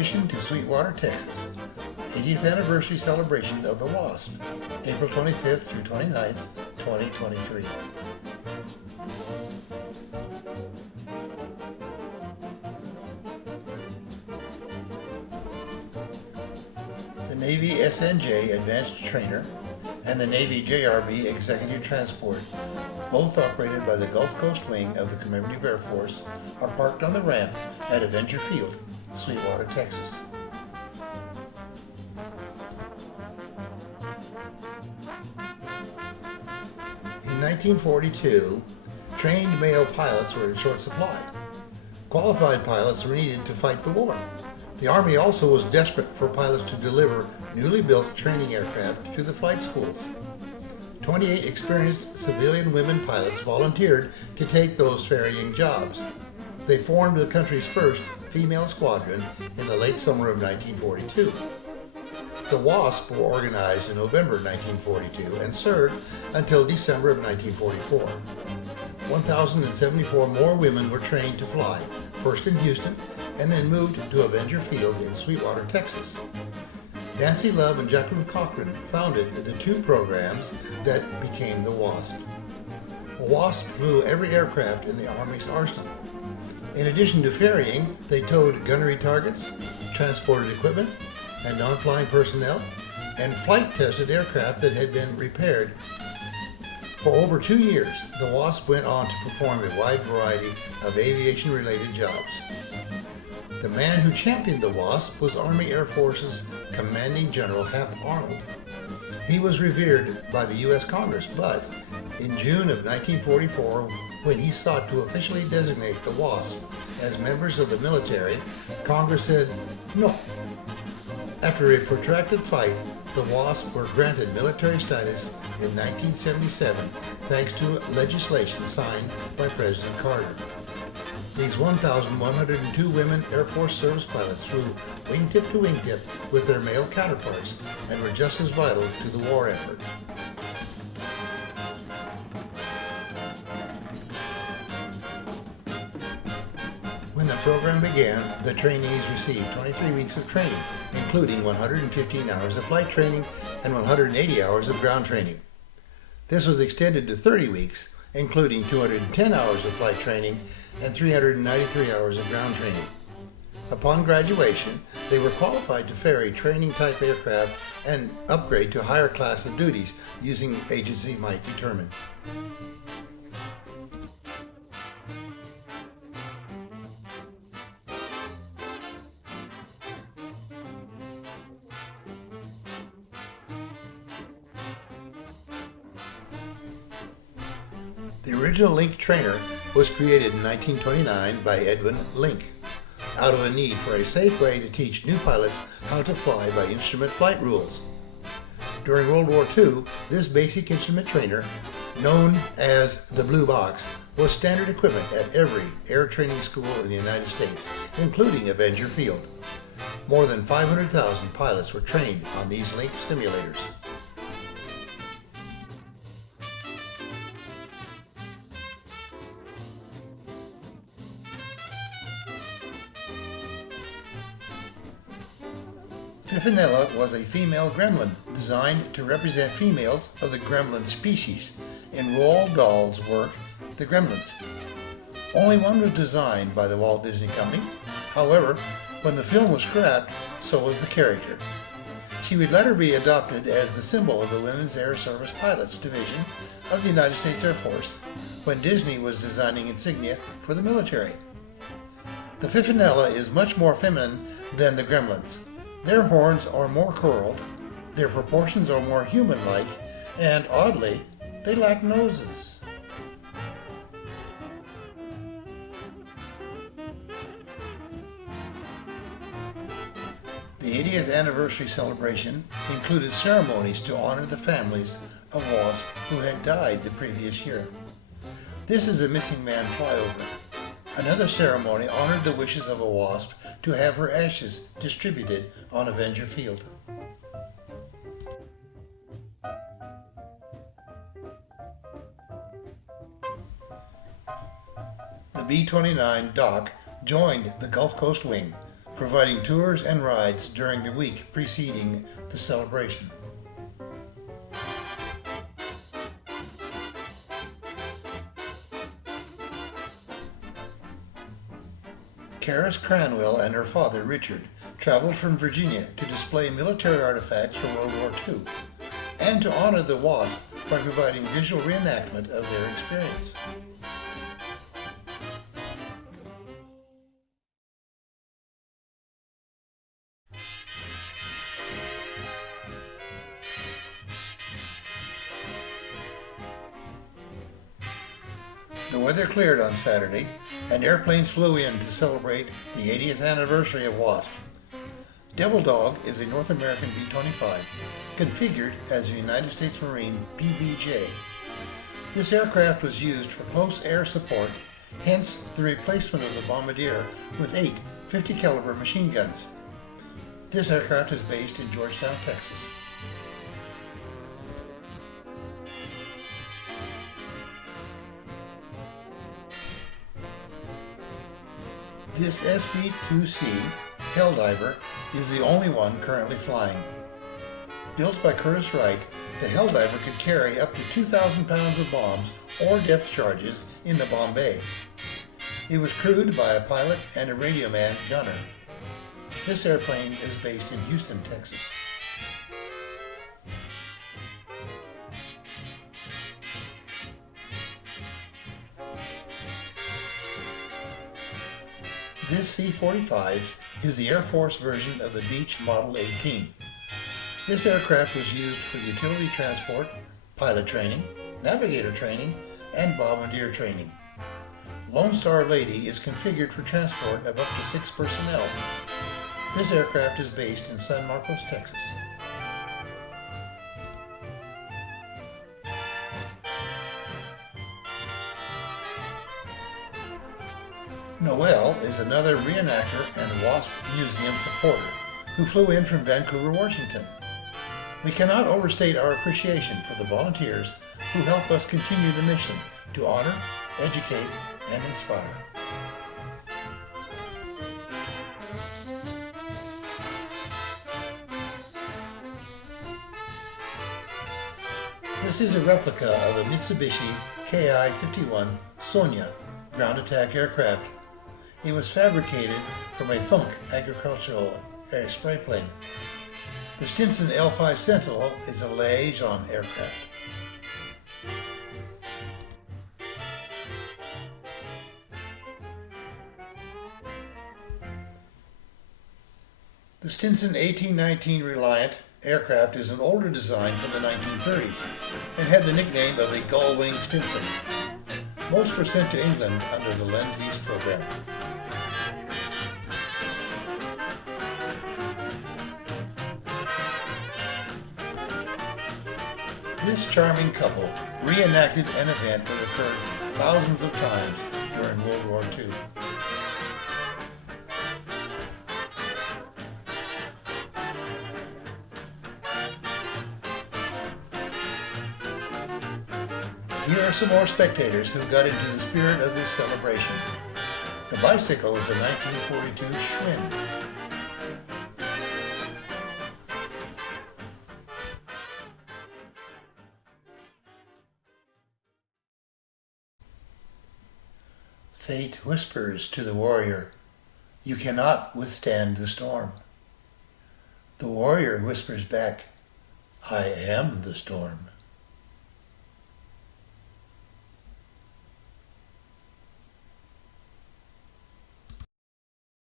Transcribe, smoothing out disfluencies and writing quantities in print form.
addition to Sweetwater, Texas. 80th anniversary celebration of the WASP, April 25th through 29th, 2023. The Navy SNJ Advanced Trainer and the Navy JRB Executive Transport, both operated by the Gulf Coast Wing of the Commemorative Air Force, are parked on the ramp at Avenger Field, Sweetwater, Texas. In 1942, trained male pilots were in short supply. Qualified pilots were needed to fight the war. The Army also was desperate for pilots to deliver newly built training aircraft to the flight schools. 28 experienced civilian women pilots volunteered to take those ferrying jobs. They formed the country's first female squadron in the late summer of 1942. The WASP were organized in November 1942 and served until December of 1944. 1,074 more women were trained to fly, first in Houston and then moved to Avenger Field in Sweetwater, Texas. Nancy Love and Jacqueline Cochran founded the two programs that became the WASP. WASP flew every aircraft in the Army's arsenal. In addition to ferrying, they towed gunnery targets, transported equipment and non-flying personnel, and flight-tested aircraft that had been repaired. For over 2 years, the WASP went on to perform a wide variety of aviation-related jobs. The man who championed the WASP was Army Air Force's Commanding General Hap Arnold. He was revered by the U.S. Congress, but in June of 1944, when he sought to officially designate the WASP as members of the military, Congress said no. After a protracted fight, the WASP were granted military status in 1977 thanks to legislation signed by President Carter. These 1,102 women Air Force service pilots flew wingtip to wingtip with their male counterparts and were just as vital to the war effort. When the program began, the trainees received 23 weeks of training, including 115 hours of flight training and 180 hours of ground training. This was extended to 30 weeks, including 210 hours of flight training and 393 hours of ground training. Upon graduation, they were qualified to ferry training-type aircraft and upgrade to higher class of duties using agency might determine. The original Link trainer was created in 1929 by Edwin Link, out of a need for a safe way to teach new pilots how to fly by instrument flight rules. During World War II, this basic instrument trainer, known as the Blue Box, was standard equipment at every air training school in the United States, including Avenger Field. More than 500,000 pilots were trained on these Link simulators. Fifinella was a female gremlin designed to represent females of the gremlin species in Roald Dahl's work, The Gremlins. Only one was designed by the Walt Disney Company. However, when the film was scrapped, so was the character. She would later be adopted as the symbol of the Women's Air Service Pilots Division of the United States Air Force when Disney was designing insignia for the military. The Fifinella is much more feminine than the gremlins. Their horns are more curled, their proportions are more human-like, and oddly, they lack noses. The 80th anniversary celebration included ceremonies to honor the families of WASP who had died the previous year. This is a missing man flyover. Another ceremony honored the wishes of a WASP to have her ashes distributed on Avenger Field. The B-29 Doc joined the Gulf Coast Wing, providing tours and rides during the week preceding the celebration. Caris Cranwell and her father, Richard, traveled from Virginia to display military artifacts from World War II and to honor the WASP by providing visual reenactment of their experience. The weather cleared on Saturday, and airplanes flew in to celebrate the 80th anniversary of WASP. Devil Dog is a North American B-25, configured as a United States Marine PBJ. This aircraft was used for close air support, hence the replacement of the Bombardier with 8 50 caliber machine guns. This aircraft is based in Georgetown, Texas. This SB-2C Helldiver is the only one currently flying. Built by Curtiss Wright, the Helldiver could carry up to 2,000 pounds of bombs or depth charges in the bomb bay. It was crewed by a pilot and a radio man gunner. This airplane is based in Houston, Texas. This C-45 is the Air Force version of the Beech Model 18. This aircraft was used for utility transport, pilot training, navigator training, and bombardier training. Lone Star Lady is configured for transport of up to 6 personnel. This aircraft is based in San Marcos, Texas. Noel is another reenactor and WASP Museum supporter who flew in from Vancouver, Washington. We cannot overstate our appreciation for the volunteers who help us continue the mission to honor, educate, and inspire. This is a replica of a Mitsubishi Ki-51 Sonia ground attack aircraft. It was fabricated from a Funk agricultural air spray plane. The Stinson L5 Sentinel is a liaison aircraft. The Stinson 1819 Reliant aircraft is an older design from the 1930s and had the nickname of a gull-wing Stinson. Most were sent to England under the Lend-Lease program. This charming couple reenacted an event that occurred thousands of times during World War II. Here are some more spectators who got into the spirit of this celebration. The bicycle is a 1942 Schwinn. Fate whispers to the warrior, "You cannot withstand the storm." The warrior whispers back, "I am the storm."